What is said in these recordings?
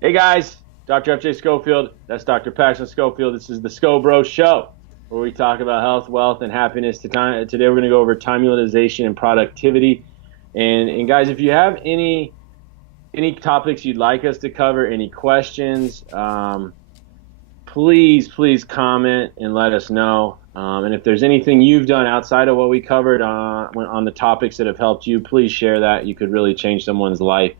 Hey guys, Dr. FJ Schofield. That's Dr. Paxton Schofield. This is the SchoBro Show, where we talk about health, wealth, and happiness. Today we're going to go over time utilization and productivity. And guys, if you have any topics you'd like us to cover, any questions, please comment and let us know. And if there's anything you've done outside of what we covered on the topics that have helped you, please share that. You could really change someone's life.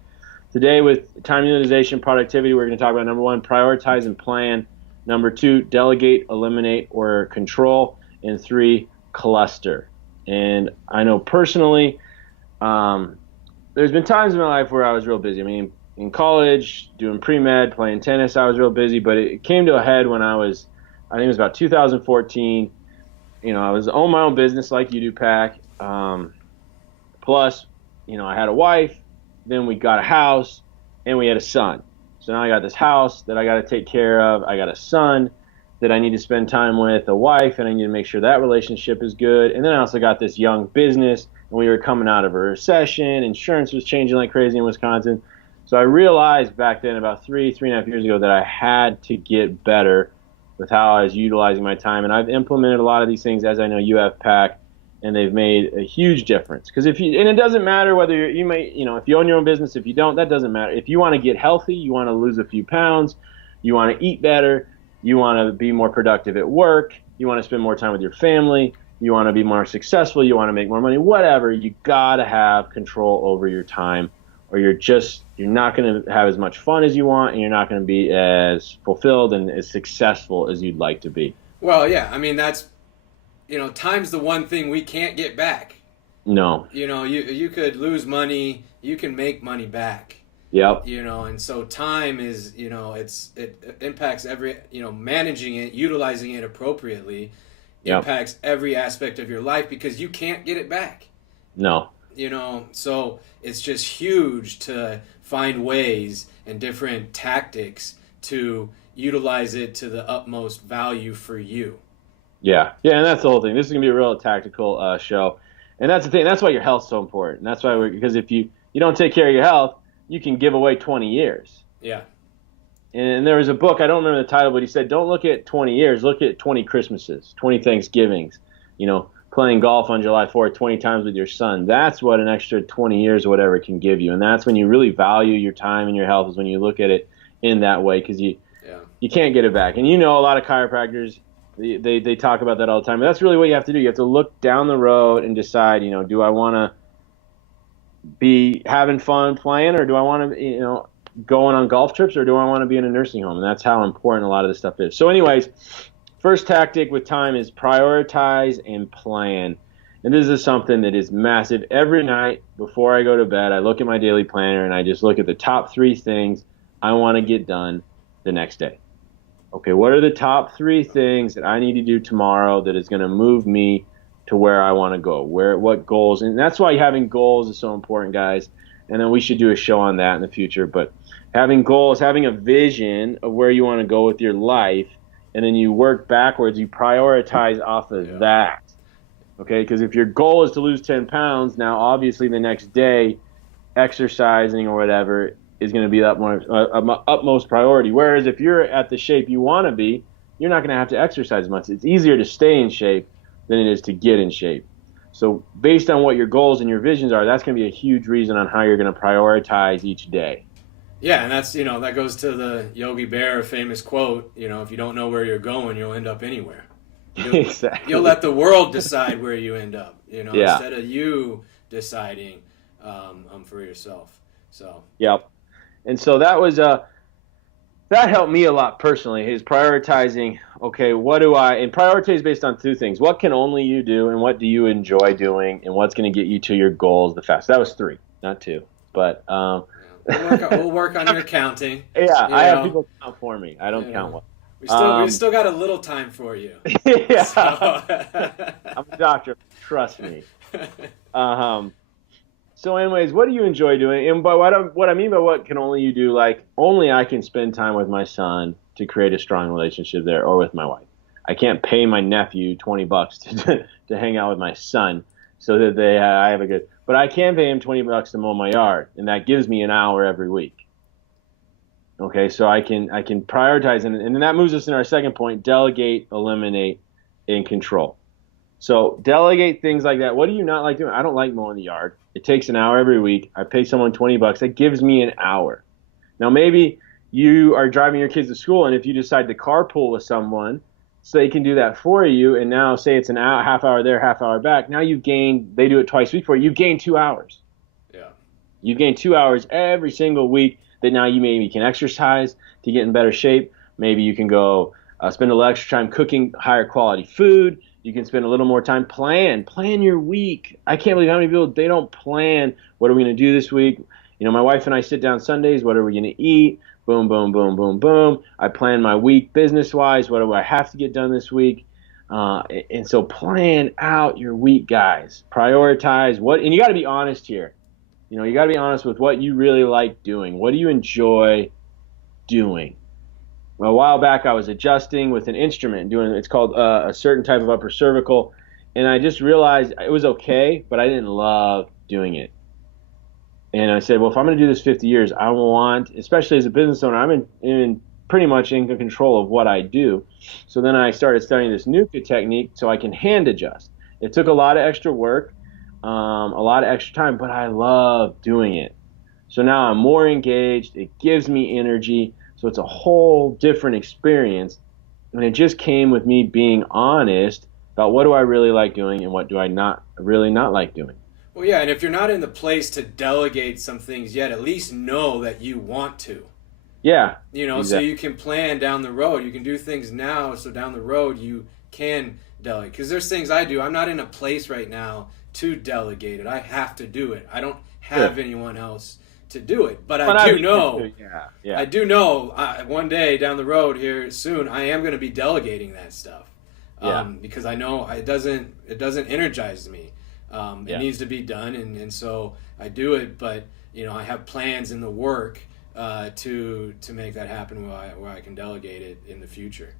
Today with time utilization, productivity, we're going to talk about number one, prioritize and plan. Number two, delegate, eliminate, or control. And three, cluster. And I know personally, there's been times in my life where I was real busy. I mean, in college, doing pre-med, playing tennis, I was real busy, but it came to a head when I think it was about 2014. I was own my own business like you do, Pac. Plus, I had a wife, then we got a house, and we had a son. So now I got this house that I got to take care of. I got a son that I need to spend time with, a wife, and I need to make sure that relationship is good. And then I also got this young business, and we were coming out of a recession. Insurance was changing like crazy in Wisconsin. So I realized back then, about three and a half years ago, that I had to get better with how I was utilizing my time. And I've implemented a lot of these things, as I know you have, Pac, and they've made a huge difference. Because and it doesn't matter whether if you own your own business, if you don't, that doesn't matter. If you want to get healthy, you want to lose a few pounds, you want to eat better, you want to be more productive at work, you want to spend more time with your family, you want to be more successful, you want to make more money, whatever, you got to have control over your time, or you're not going to have as much fun as you want, and you're not going to be as fulfilled and as successful as you'd like to be. Well, yeah, I mean time's the one thing we can't get back. No. You could lose money, you can make money back. Yep. And so time is, it impacts every, managing it, utilizing it appropriately, Yep. impacts every aspect of your life because you can't get it back. No. So it's just huge to find ways and different tactics to utilize it to the utmost value for you. Yeah, and that's the whole thing. This is gonna be a real tactical show, and that's the thing. That's why your health's so important. That's why because if you don't take care of your health, you can give away 20 years. Yeah. And there was a book, I don't remember the title, but he said, don't look at 20 years, look at 20 Christmases, 20 Thanksgivings. Playing golf on July 4th 20 times with your son. That's what an extra 20 years or whatever can give you, and that's when you really value your time and your health, is when you look at it in that way, because you can't get it back. And a lot of chiropractors. They talk about that all the time. But that's really what you have to do. You have to look down the road and decide, do I want to be having fun playing, or do I want to, going on golf trips, or do I want to be in a nursing home? And that's how important a lot of this stuff is. So anyways, first tactic with time is prioritize and plan. And this is something that is massive. Every night before I go to bed, I look at my daily planner and I just look at the top 3 things I want to get done the next day. Okay, what are the top 3 things that I need to do tomorrow that is going to move me to where I want to go? What goals? And that's why having goals is so important, guys. And then we should do a show on that in the future. But having goals, having a vision of where you want to go with your life, and then you work backwards, you prioritize off of that. Okay, because if your goal is to lose 10 pounds, now obviously the next day, exercising or whatever is going to be utmost priority. Whereas if you're at the shape you want to be, you're not going to have to exercise much. It's easier to stay in shape than it is to get in shape. So based on what your goals and your visions are, that's going to be a huge reason on how you're going to prioritize each day. Yeah, and that's, that goes to the Yogi Bear famous quote, if you don't know where you're going, you'll end up anywhere. Exactly. You'll let the world decide where you end up, instead of you deciding for yourself. So. Yep. And so that was that helped me a lot personally, is prioritizing, okay, and prioritize based on 2 things. What can only you do, and what do you enjoy doing, and what's going to get you to your goals the fastest? That was 3, not 2. But we'll work on your counting. Yeah, I have people count for me. I don't count well. We still got a little time for you. Yeah. So. I'm a doctor. Trust me. So anyways, what do you enjoy doing? And by what I mean by what can only you do, like only I can spend time with my son to create a strong relationship there, or with my wife. I can't pay my nephew $20 to hang out with my son so that I have a good. But I can pay him $20 to mow my yard, and that gives me an hour every week. Okay, so I can prioritize, and then that moves us in our second point: delegate, eliminate, and control. So delegate things like that. What do you not like doing? I don't like mowing the yard. It takes an hour every week. I pay someone $20. That gives me an hour. Now maybe you are driving your kids to school, and if you decide to carpool with someone, so they can do that for you, and now say it's an hour, half hour there, half hour back. Now you've gained. They do it twice a week for you. You've gained 2 hours. Yeah. You've gained 2 hours every single week that now you maybe can exercise to get in better shape. Maybe you can go spend a little extra time cooking higher quality food. You can spend a little more time plan your week. I can't believe how many people, they don't plan. What are we going to do this week? My wife and I sit down Sundays. What are we going to eat? Boom, boom, boom, boom, boom. I plan my week business-wise. What do I have to get done this week? And so plan out your week, guys. Prioritize and you got to be honest here. You got to be honest with what you really like doing. What do you enjoy doing? Well, a while back, I was adjusting with an instrument, it's called a certain type of upper cervical, and I just realized it was okay, but I didn't love doing it. And I said, well, if I'm going to do this 50 years, I want, especially as a business owner, I'm in pretty much in control of what I do. So then I started studying this NUCA technique so I can hand adjust. It took a lot of extra work. A lot of extra time, but I love doing it. So now I'm more engaged. It gives me energy. So it's a whole different experience. And it just came with me being honest about what do I really like doing and what do I not like doing. Well, yeah, and if you're not in the place to delegate some things yet, at least know that you want to. Yeah. Exactly. So you can plan down the road. You can do things now so down the road you can delegate. Because there's things I do. I'm not in a place right now to delegate it. I have to do it. I don't have anyone else to do it. But I do know. I do know one day down the road here soon, I am going to be delegating that stuff. Because I know it doesn't energize me. It needs to be done, and so I do it. But I have plans in the work to make that happen where I can delegate it in the future.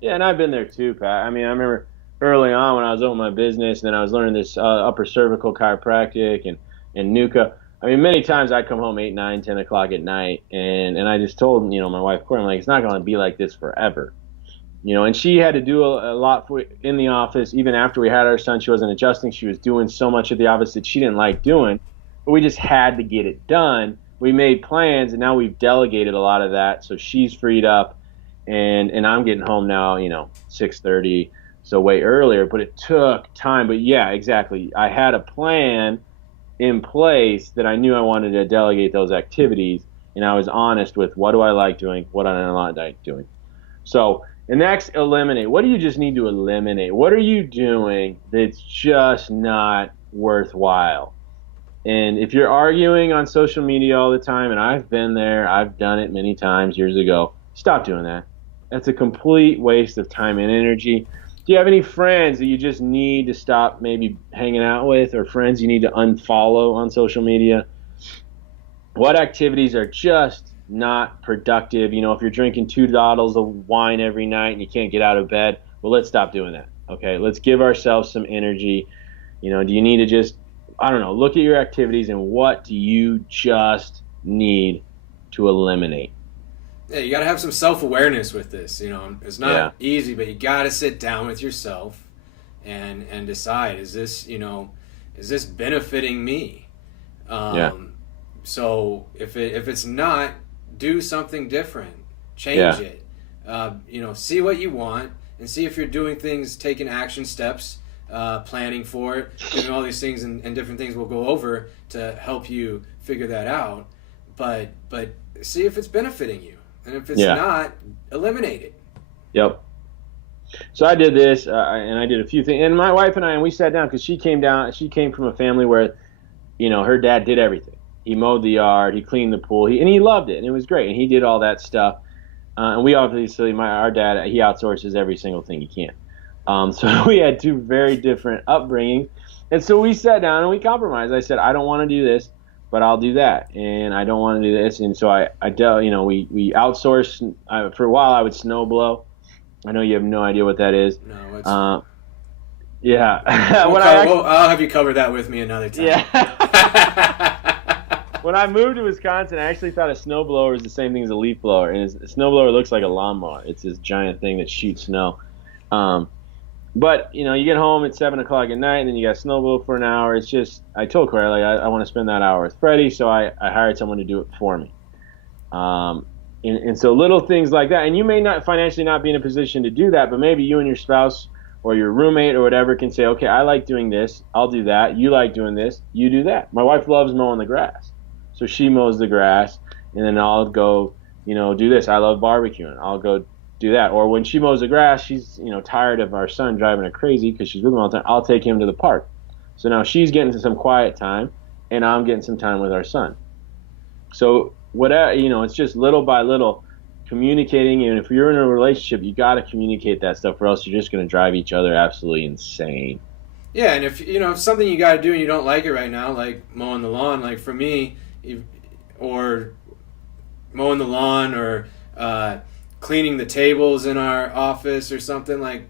Yeah, and I've been there too, Pat. I remember early on when I was opening my business, and then I was learning this upper cervical chiropractic and NUCA. Many times I'd come home 8, 9, 10 o'clock at night, and I just told my wife Corey, I'm like, it's not going to be like this forever. And she had to do a lot in the office. Even after we had our son, she wasn't adjusting. She was doing so much at the office that she didn't like doing, but we just had to get it done. We made plans, and now we've delegated a lot of that, so she's freed up, and I'm getting home now, 6:30. So way earlier, but it took time. But yeah, exactly. I had a plan in place that I knew I wanted to delegate those activities, and I was honest with what do I like doing, what do I not like doing. So the next, eliminate. What do you just need to eliminate? What are you doing that's just not worthwhile? And if you're arguing on social media all the time, and I've been there, I've done it many times years ago, stop doing that. That's a complete waste of time and energy. Do you have any friends that you just need to stop maybe hanging out with, or friends you need to unfollow on social media? What activities are just not productive? If you're drinking 2 bottles of wine every night and you can't get out of bed, well, let's stop doing that. Okay, let's give ourselves some energy. Do you need to just, look at your activities and what do you just need to eliminate? Yeah, you got to have some self-awareness with this. It's not easy, but you got to sit down with yourself and decide, is this benefiting me? So if it's not, do something different, change it. See what you want and see if you're doing things, taking action steps, planning for it, doing all these things and different things we'll go over to help you figure that out. But see if it's benefiting you. And if it's not, eliminate it. Yep. So I did this, and I did a few things. And my wife and I, we sat down because she came from a family where, her dad did everything. He mowed the yard, he cleaned the pool, and he loved it, and it was great. And he did all that stuff. And we obviously, our dad, he outsources every single thing he can. So we had two very different upbringings. And so we sat down and we compromised. I said, I don't want to do this, but I'll do that. And I don't want to do this. And so we outsourced. For a while, I would snow blow. I know you have no idea what that is. No, it's... yeah. I'll have you cover that with me another time. Yeah. when I moved to Wisconsin, I actually thought a snowblower was the same thing as a leaf blower, and a snowblower looks like a lawnmower. It's this giant thing that shoots snow. But you get home at 7 o'clock at night, and then you got snowblow for an hour. It's just, I told Claire, like, I want to spend that hour with Freddie, so I hired someone to do it for me. And so little things like that, and you may not financially not be in a position to do that, but maybe you and your spouse or your roommate or whatever can say, okay, I like doing this, I'll do that. You like doing this, you do that. My wife loves mowing the grass, so she mows the grass, and then I'll go, do this. I love barbecuing. I'll go do that. Or when she mows the grass, she's tired of our son driving her crazy because she's with him all the time. I'll take him to the park. So now she's getting some quiet time, and I'm getting some time with our son. So whatever, it's just little by little communicating. And if you're in a relationship, you got to communicate that stuff, or else you're just going to drive each other absolutely insane. Yeah, and if something you got to do and you don't like it right now, like mowing the lawn, like for me, or mowing the lawn, or cleaning the tables in our office or something, like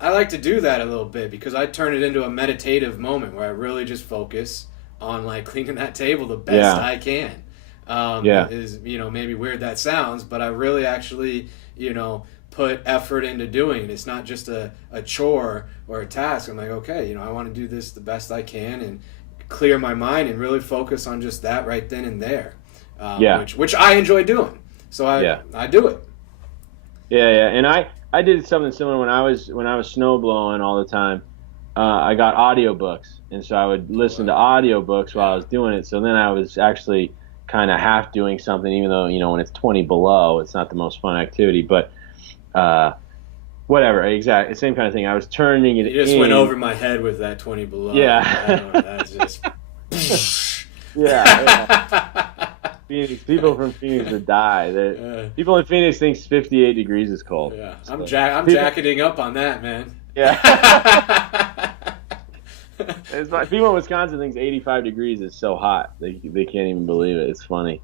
I like to do that a little bit because I turn it into a meditative moment where I really just focus on like cleaning that table the best I can. Is maybe weird that sounds, but I really actually put effort into doing it. It's not just a chore or a task. I'm like, okay, I want to do this the best I can and clear my mind and really focus on just that right then and there. Which I enjoy doing. So I do it. Yeah, and I did something similar when I was snow blowing all the time. I got audiobooks, and so I would listen to audiobooks while I was doing it. So then I was actually kind of half doing something, even though when it's 20 below, it's not the most fun activity. But whatever, exactly, same kind of thing. I was turning it. You just went over my head with that 20 below. Yeah, that's just. yeah. Phoenix, people from Phoenix would die. People in Phoenix think 58 degrees is cold. Yeah, so I'm jacketing up on that, man. Yeah. It's like, people in Wisconsin thinks 85 degrees is so hot. They can't even believe it. It's funny.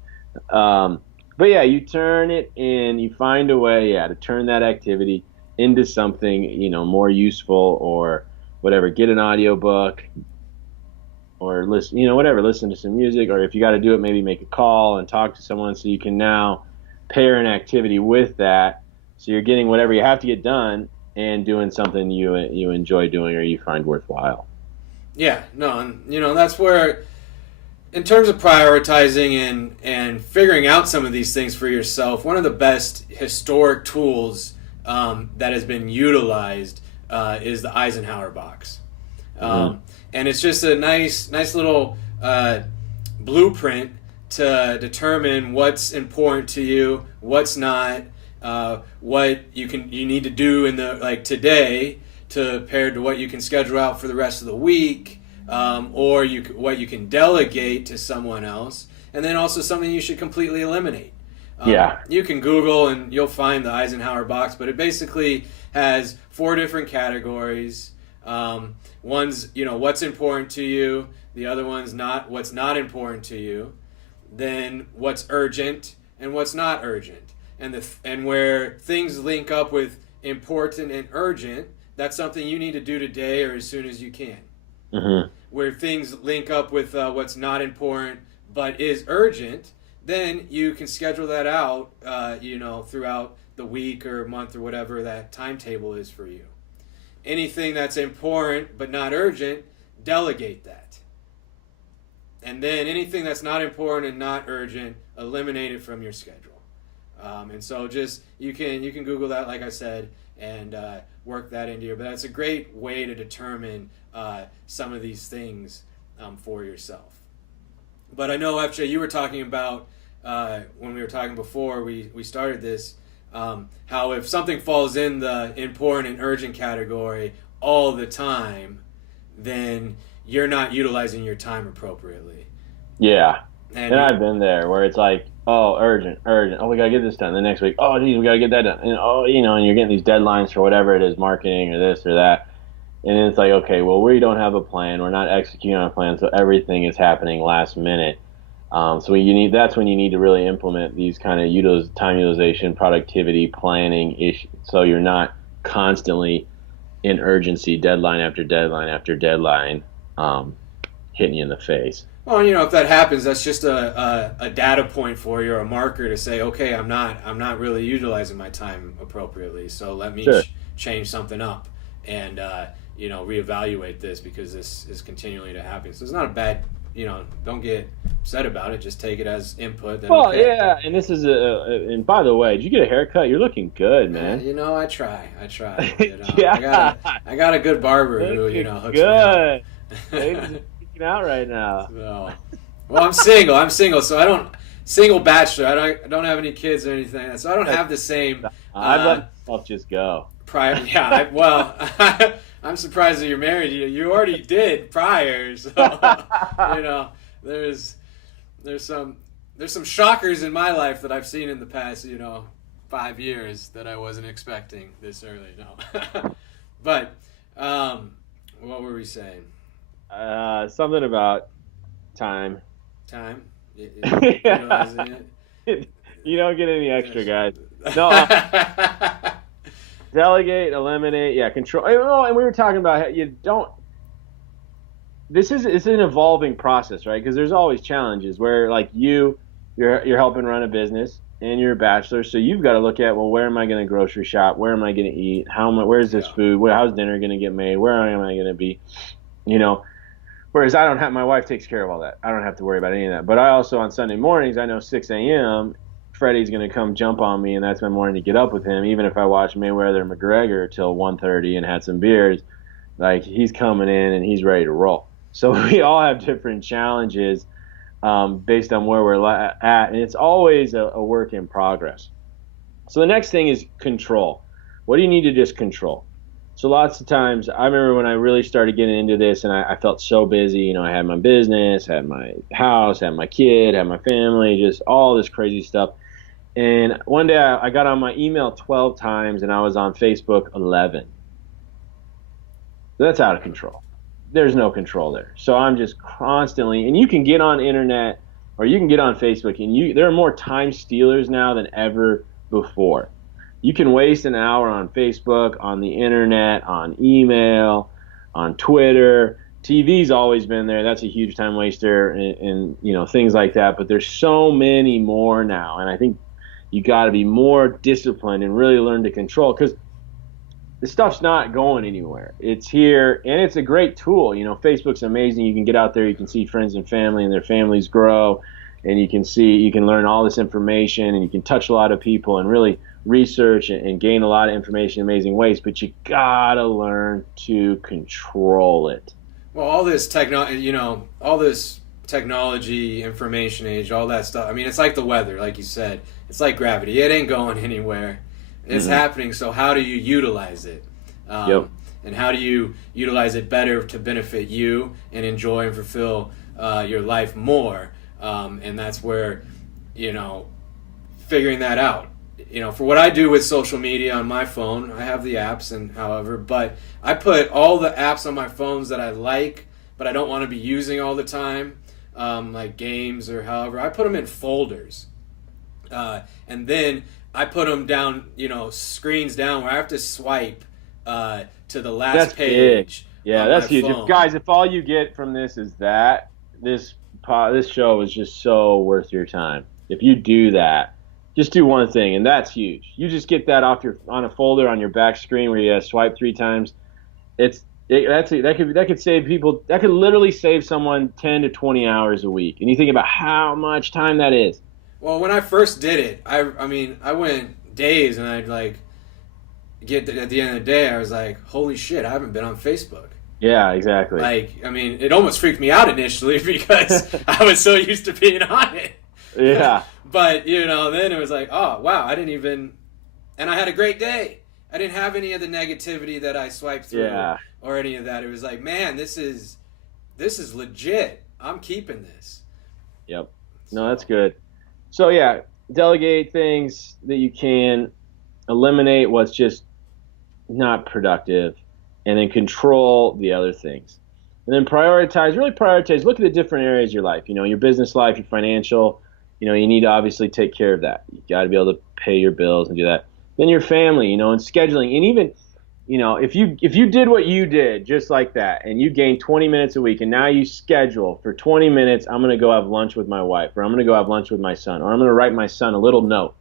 But yeah, you turn it and you find a way, to turn that activity into something, more useful or whatever. Get an audiobook or listen, listen to some music, or if you got to do it, maybe make a call and talk to someone so you can now pair an activity with that. So you're getting whatever you have to get done and doing something you enjoy doing or you find worthwhile. Yeah, no, and that's where, in terms of prioritizing and figuring out some of these things for yourself, one of the best historic tools that has been utilized is the Eisenhower box. And it's just a nice little blueprint to determine what's important to you, what's not, what you need to do in the today compared to what you can schedule out for the rest of the week, or what you can delegate to someone else, and then also something you should completely eliminate. You can Google and you'll find the Eisenhower box, but it basically has 4 different categories. One's what's important to you, the other one's what's not important to you, then what's urgent and what's not urgent, and where things link up with important and urgent, that's something you need to do today or as soon as you can. Where things link up with what's not important but is urgent, then you can schedule that out throughout the week or month or whatever that timetable is for you. Anything that's important but not urgent, delegate that. And then anything that's not important and not urgent, eliminate it from your schedule. And so just you can Google that, like I said, and work that into your. But that's a great way to determine some of these things for yourself. But I know, FJ, you were talking about when we were talking before we started this. How if something falls in the important and urgent category all the time, then you're not utilizing your time appropriately. Yeah, and I've been there where it's like, oh, urgent. Oh, we got to get this done. The next week, oh, geez, we got to get that done. And, and you're getting these deadlines for whatever it is, marketing or this or that. And then it's like, okay, well, we don't have a plan. We're not executing on a plan, so everything is happening last minute. So that's when you need to really implement these kind of time utilization, productivity, planning issues, so you're not constantly in urgency, deadline after deadline after deadline, hitting you in the face. Well, if that happens, that's just a data point for you, or a marker to say, okay, I'm not really utilizing my time appropriately. So let me Sure. change something up and reevaluate this because this is continually to happen. So it's not a bad, don't get upset about it. Just take it as input. Then, Well, okay. yeah, and this is and by the way, did you get a haircut? You're looking good, man. I try. Yeah, I got a good barber who looking hooks me up. good. Ladies are freaking out right now. So, well, I'm single. So I don't single bachelor. I don't have any kids or anything. So I don't have the same. I'd let myself just go. Prior, yeah. I'm surprised that you're married. You already did prior, so there's some shockers in my life that I've seen in the past 5 years that I wasn't expecting this early. No, but what were we saying? Something about time. Time. Yeah. You don't get any extra, guys. No. Delegate, eliminate, control. And we were talking about how you don't. It's an evolving process, right? Because there's always challenges where, like you're helping run a business and you're a bachelor, so you've got to look at, well, where am I going to grocery shop? Where am I going to eat? Where's this food? How's dinner going to get made? Where am I going to be? Whereas I don't have, my wife takes care of all that. I don't have to worry about any of that. But I also, on Sunday mornings, I know 6 a.m. Freddie's going to come jump on me, and that's my morning to get up with him. Even if I watch Mayweather McGregor till 1:30 and had some beers, like he's coming in and he's ready to roll. So we all have different challenges based on where we're at, and it's always a work in progress. So the next thing is control. What do you need to just control? So lots of times, I remember when I really started getting into this and I felt so busy, I had my business, had my house, had my kid, had my family, just all this crazy stuff. And one day I got on my email 12 times and I was on Facebook 11. So that's out of control. There's no control there. So I'm just constantly, and you can get on internet or you can get on Facebook and there are more time stealers now than ever before. You can waste an hour on Facebook, on the internet, on email, on Twitter. TV's always been there. That's a huge time waster and things like that. But there's so many more now. And I think you got to be more disciplined and really learn to control because the stuff's not going anywhere. It's here, and it's a great tool. Facebook's amazing. You can get out there, you can see friends and family and their families grow, and you can learn all this information, and you can touch a lot of people and really research and gain a lot of information in amazing ways, but you got to learn to control it. Well, all this technology, information age, all that stuff. I mean, it's like the weather, like you said. It's like gravity. It ain't going anywhere. It's happening. So how do you utilize it? And how do you utilize it better to benefit you and enjoy and fulfill your life more? And that's where, figuring that out. For what I do with social media on my phone, I have the apps but I put all the apps on my phones that I like, but I don't want to be using all the time, like games or however. I put them in folders. And then I put them down, screens down where I have to swipe to the last page. Big. Yeah, that's huge. Guys, if all you get from this is that, this show is just so worth your time. If you do that, just do one thing, and that's huge. You just get that on a folder on your back screen where you swipe 3 times. That could save people. That could literally save someone 10 to 20 hours a week. And you think about how much time that is. Well, when I first did it, I went days, and I'd get at the end of the day, I was like, holy shit, I haven't been on Facebook. Yeah, exactly. It almost freaked me out initially because I was so used to being on it. Yeah. But, then it was like, oh, wow, I didn't even... And I had a great day. I didn't have any of the negativity that I swiped through or any of that. It was like, man, this is legit. I'm keeping this. Yep. No, that's good. So, delegate things that you can, eliminate what's just not productive, and then control the other things. And then prioritize, look at the different areas of your life. Your business life, your financial, you need to obviously take care of that. You got to be able to pay your bills and do that. Then your family, and scheduling. And even if you did what you did just like that, and you gained 20 minutes a week, and now you schedule for 20 minutes, I'm going to go have lunch with my wife, or I'm going to go have lunch with my son, or I'm going to write my son a little note.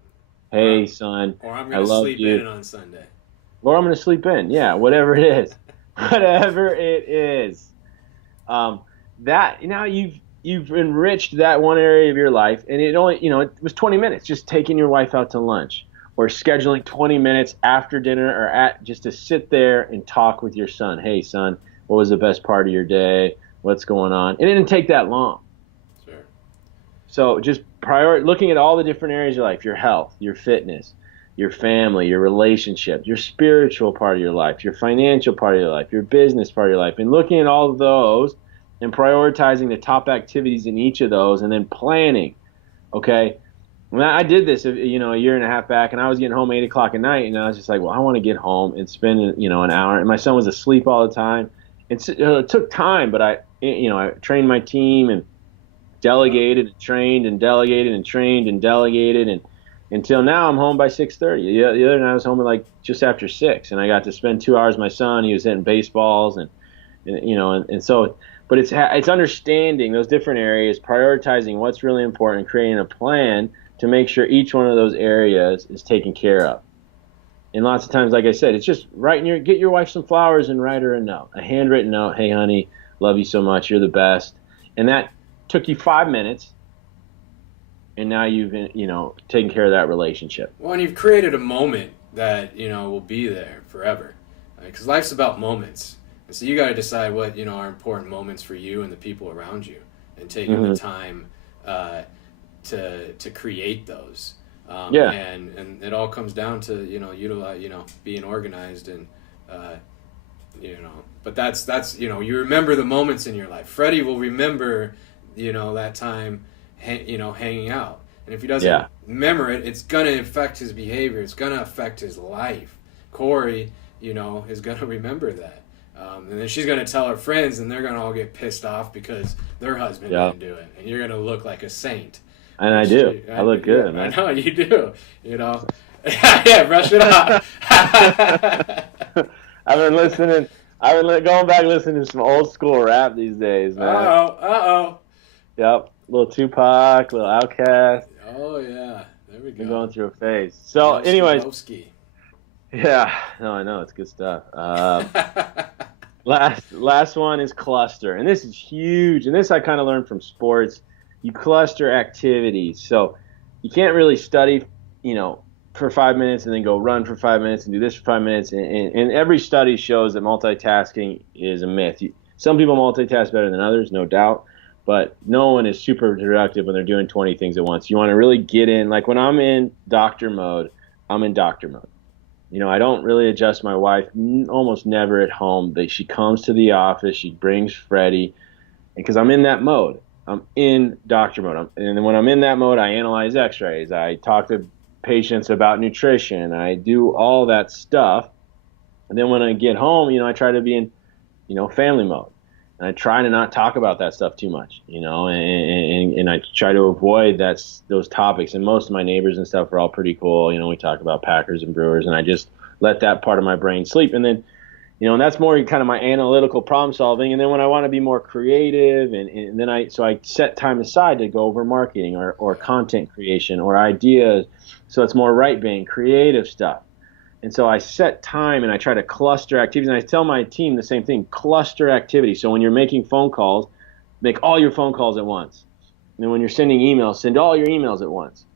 Hey, son, or I'm I going to love sleep you. in on Sunday. Or I'm going to sleep in. Yeah, whatever it is. Whatever it is. That now you've enriched that one area of your life, and it only, it was 20 minutes just taking your wife out to lunch, or scheduling 20 minutes after dinner or just to sit there and talk with your son. Hey, son, what was the best part of your day? What's going on? It didn't take that long. Sure. So just looking at all the different areas of your life, your health, your fitness, your family, your relationship, your spiritual part of your life, your financial part of your life, your business part of your life, and looking at all of those and prioritizing the top activities in each of those, and then planning. Okay, I did this, a year and a half back, and I was getting home 8 o'clock at night, and I was just like, well, I want to get home and spend, an hour. And my son was asleep all the time. It took time, but I trained my team and delegated and trained and delegated and trained and delegated, and until now I'm home by 6:30. The other night I was home at like just after 6, and I got to spend 2 hours with my son. He was hitting baseballs, and so. But it's understanding those different areas, prioritizing what's really important, creating a plan to make sure each one of those areas is taken care of. And lots of times, like I said, it's just get your wife some flowers and write her a note, a handwritten note. Hey, honey, love you so much. You're the best. And that took you 5 minutes, and now you've taken care of that relationship. Well, and you've created a moment that will be there forever, because life's about moments. And so you got to decide what are important moments for you and the people around you, and taking the time to create those. And it all comes down to utilize being organized and but that's you remember the moments in your life. Freddie will remember that time hanging out, and if he doesn't remember it, it's gonna affect his behavior, it's gonna affect his life. Corey is gonna remember that. And then she's going to tell her friends, and they're going to all get pissed off because their husband didn't do it. And you're going to look like a saint. And I do. I look good, man. I know, you do. Yeah, brush it off. I've been going back listening to some old school rap these days, man. Uh-oh. Yep. Little Tupac, little Outkast. Oh, yeah. There we go. I'm going through a phase. So, anyways. Lowski. Yeah. No, I know. It's good stuff. Last one is cluster, and this is huge, and this I kind of learned from sports. You cluster activities, so you can't really study for 5 minutes and then go run for 5 minutes and do this for 5 minutes, and every study shows that multitasking is a myth. Some people multitask better than others, no doubt, but no one is super productive when they're doing 20 things at once. You want to really get in, like when I'm in doctor mode, I'm in doctor mode. I don't really adjust my wife almost never at home. She comes to the office, she brings Freddie, because I'm in that mode. I'm in doctor mode. And then when I'm in that mode, I analyze x-rays. I talk to patients about nutrition. I do all that stuff. And then when I get home, I try to be in, family mode. And I try to not talk about that stuff too much, and I try to avoid those topics. And most of my neighbors and stuff are all pretty cool. We talk about Packers and Brewers, and I just let that part of my brain sleep. And then, and that's more kind of my analytical problem solving. And then when I want to be more creative, and then I set time aside to go over marketing or content creation or ideas. So it's more right brain, creative stuff. And so I set time and I try to cluster activities. And I tell my team the same thing, cluster activities. So when you're making phone calls, make all your phone calls at once. And then when you're sending emails, send all your emails at once.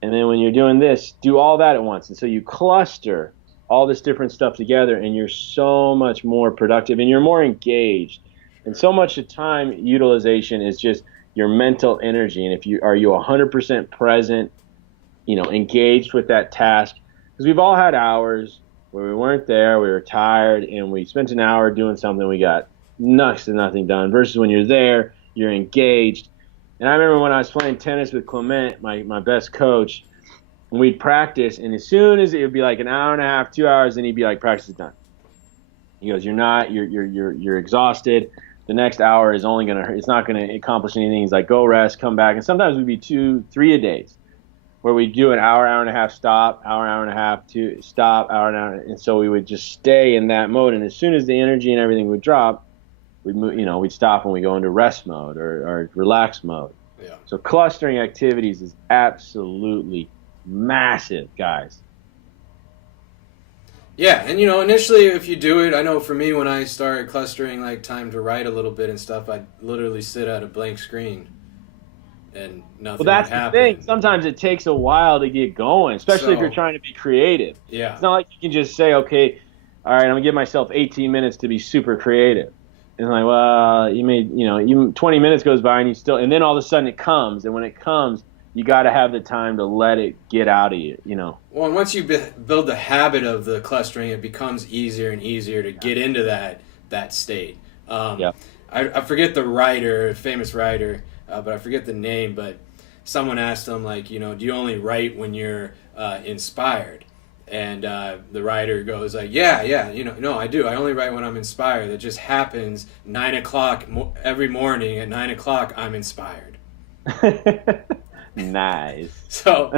And then when you're doing this, do all that at once. And so you cluster all this different stuff together, and you're so much more productive and you're more engaged. And so much of time utilization is just your mental energy. And are you 100% present, engaged with that task? Because we've all had hours where we weren't there, we were tired, and we spent an hour doing something, we got next to nothing done, versus when you're there, you're engaged. And I remember when I was playing tennis with Clement, my best coach, and we'd practice, and as soon as it would be like an hour and a half, 2 hours, then he'd be like, practice is done. He goes, you're exhausted. The next hour is it's not gonna accomplish anything. He's like, go rest, come back. And sometimes we'd be 2-3 a days. where we do an hour, hour and a half stop, hour and a half to stop, hour and hour, and so we would just stay in that mode. And as soon as the energy and everything would drop, we'd move, we'd stop and we go into rest mode or relax mode. Yeah. So clustering activities is absolutely massive, guys. Yeah, and initially if you do it, I know for me when I started clustering like time to write a little bit and stuff, I'd literally sit at a blank screen and nothing Well, that's would happen. the thing. Sometimes it takes a while to get going, especially if you're trying to be creative. Yeah. It's not like you can just say, okay, all right, I'm going to give myself 18 minutes to be super creative. And like, well, you made, 20 minutes goes by and and then all of a sudden it comes. And when it comes, you got to have the time to let it get out of you, Well, and once you build the habit of the clustering, it becomes easier and easier to get into that state. Yeah. I forget the famous writer, but I forget the name, but someone asked him, like, do you only write when you're inspired? And the writer goes like, yeah, no, I do. I only write when I'm inspired. It just happens 9 o'clock every morning at 9 o'clock, I'm inspired. Nice. So,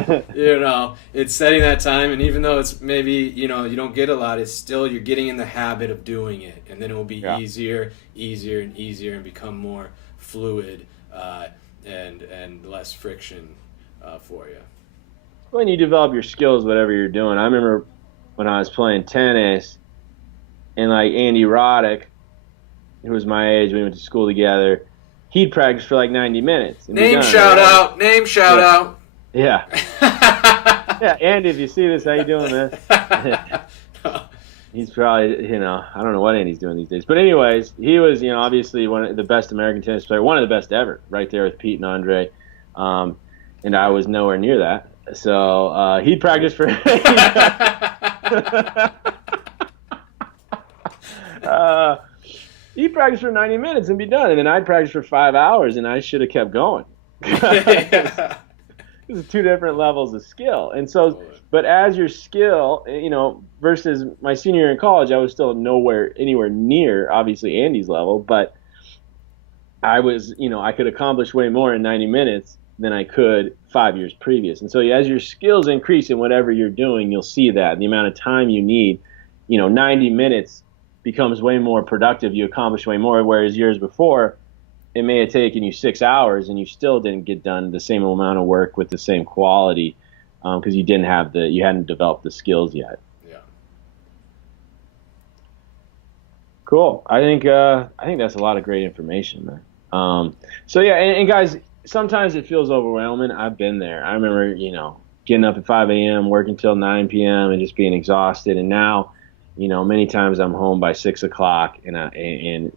it's setting that time, and even though it's maybe, you don't get a lot, it's still, you're getting in the habit of doing it, and then it will be easier and easier and become more fluid and less friction for you. When you develop your skills, whatever you're doing. I remember when I was playing tennis, and like Andy Roddick, who was my age, we went to school together, he'd practice for like 90 minutes. Name shout out. Yeah. Yeah, Andy, if you see this, how you doing, man? He's probably, I don't know what Andy's doing these days. But anyways, he was, obviously one of the best American tennis player, one of the best ever, right there with Pete and Andre. And I was nowhere near that. So he'd practice for he'd practice for 90 minutes and be done. And then I'd practice for 5 hours, and I should have kept going. It's two different levels of skill. And so, but as your skill, versus my senior year in college, I was still anywhere near, obviously, Andy's level, but I was, I could accomplish way more in 90 minutes than I could 5 years previous. And so as your skills increase in whatever you're doing, you'll see that. The amount of time you need, 90 minutes becomes way more productive. You accomplish way more, whereas years before, it may have taken you 6 hours and you still didn't get done the same amount of work with the same quality because you hadn't developed the skills yet. Yeah. Cool. I think that's a lot of great information, man. So yeah, and guys, sometimes it feels overwhelming. I've been there. I remember, getting up at 5 a.m., working till 9 p.m. and just being exhausted. And now, many times I'm home by 6 o'clock and I'm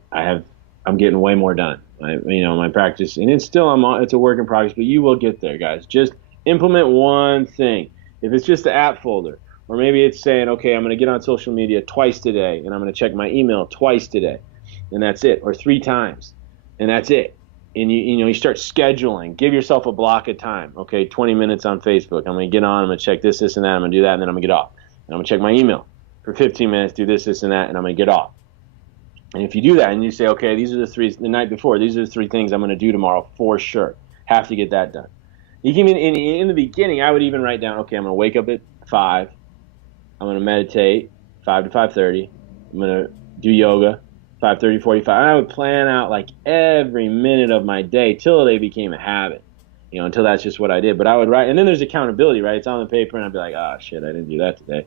getting way more done. My practice, and it's a work in progress, but you will get there, guys. Just implement one thing. If it's just the app folder, or maybe it's saying, okay, I'm going to get on social media twice today, and I'm going to check my email twice today, and that's it, or 3 times, and that's it. And you start scheduling. Give yourself a block of time. Okay, 20 minutes on Facebook. I'm going to get on. I'm going to check this, and that. I'm going to do that, and then I'm going to get off. And I'm going to check my email for 15 minutes. Do this, and that, and I'm going to get off. And if you do that and you say, okay, these are the night before, these are the 3 things I'm going to do tomorrow for sure. Have to get that done. You can, in the beginning, I would even write down, okay, I'm going to wake up at 5. I'm going to meditate 5 to 5:30. I'm going to do yoga 5:30, 45. And I would plan out like every minute of my day till they became a habit, until that's just what I did. But I would write, and then there's accountability, right? It's on the paper, and I'd be like, oh, shit, I didn't do that today.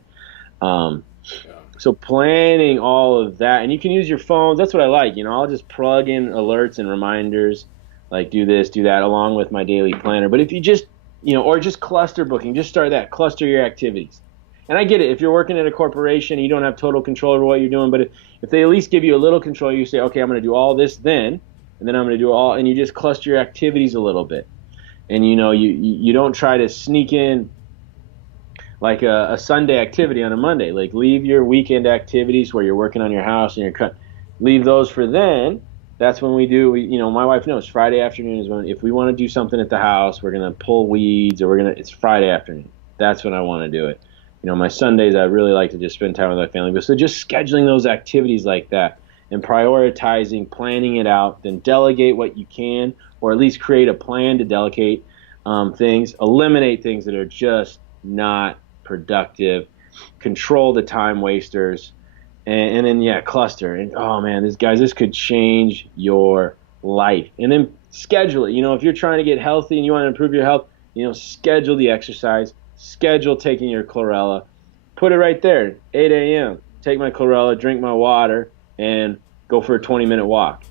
So planning all of that, and you can use your phones. That's what I like. I'll just plug in alerts and reminders, like do this, do that, along with my daily planner. But if you just, or just cluster booking, just start that. Cluster your activities. And I get it. If you're working at a corporation, you don't have total control over what you're doing. But if they at least give you a little control, you say, okay, I'm going to do all this then, and then I'm going to do all, and you just cluster your activities a little bit. And you don't try to sneak in like a Sunday activity on a Monday. Like leave your weekend activities where you're working on your house and leave those for then. That's when my wife knows Friday afternoon is when, if we want to do something at the house, we're going to pull weeds or it's Friday afternoon. That's when I want to do it. My Sundays, I really like to just spend time with my family. So just scheduling those activities like that and prioritizing, planning it out, then delegate what you can, or at least create a plan to delegate. things, eliminate things that are just not productive, control the time wasters, and then cluster. And oh man, this could change your life. And then schedule it. If you're trying to get healthy and you want to improve your health, schedule the exercise, schedule taking your chlorella, put it right there, 8 a.m. Take my chlorella, drink my water, and go for a 20-minute walk.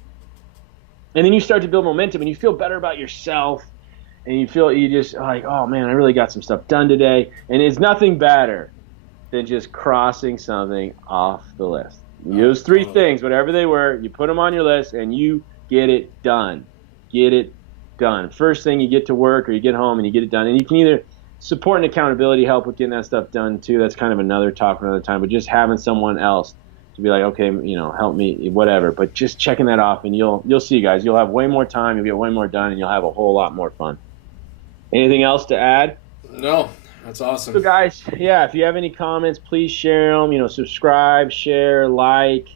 And then you start to build momentum, and you feel better about yourself, and you just like, oh man, I really got some stuff done today. And it's nothing better than just crossing something off the list. Those 3 things, whatever they were, you put them on your list, and you get it done. Get it done. First thing you get to work or you get home and you get it done. And you can either support and accountability help with getting that stuff done too. That's kind of another talk for another time. But just having someone else to be like, okay, help me, whatever. But just checking that off, and you'll see, guys. You'll have way more time. You'll get way more done, and you'll have a whole lot more fun. Anything else to add? No, that's awesome. So, guys, if you have any comments, please share them. Subscribe, share, like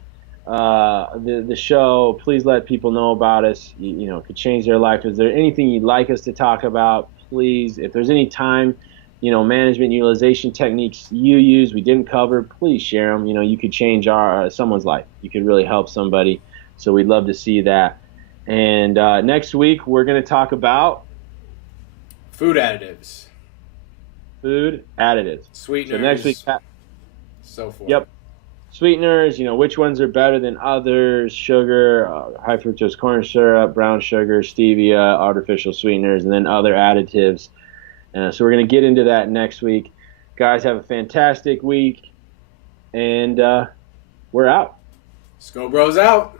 the show. Please let people know about us. It could change their life. Is there anything you'd like us to talk about? Please, if there's any time, management utilization techniques you use we didn't cover, please share them. You could change someone's life. You could really help somebody. So we'd love to see that. And next week we're going to talk about food additives. Sweeteners. So next week, so forth. Yep. Sweeteners, which ones are better than others, sugar, high fructose corn syrup, brown sugar, stevia, artificial sweeteners, and then other additives. So we're going to get into that next week. Guys, have a fantastic week, and we're out. SchoBros out.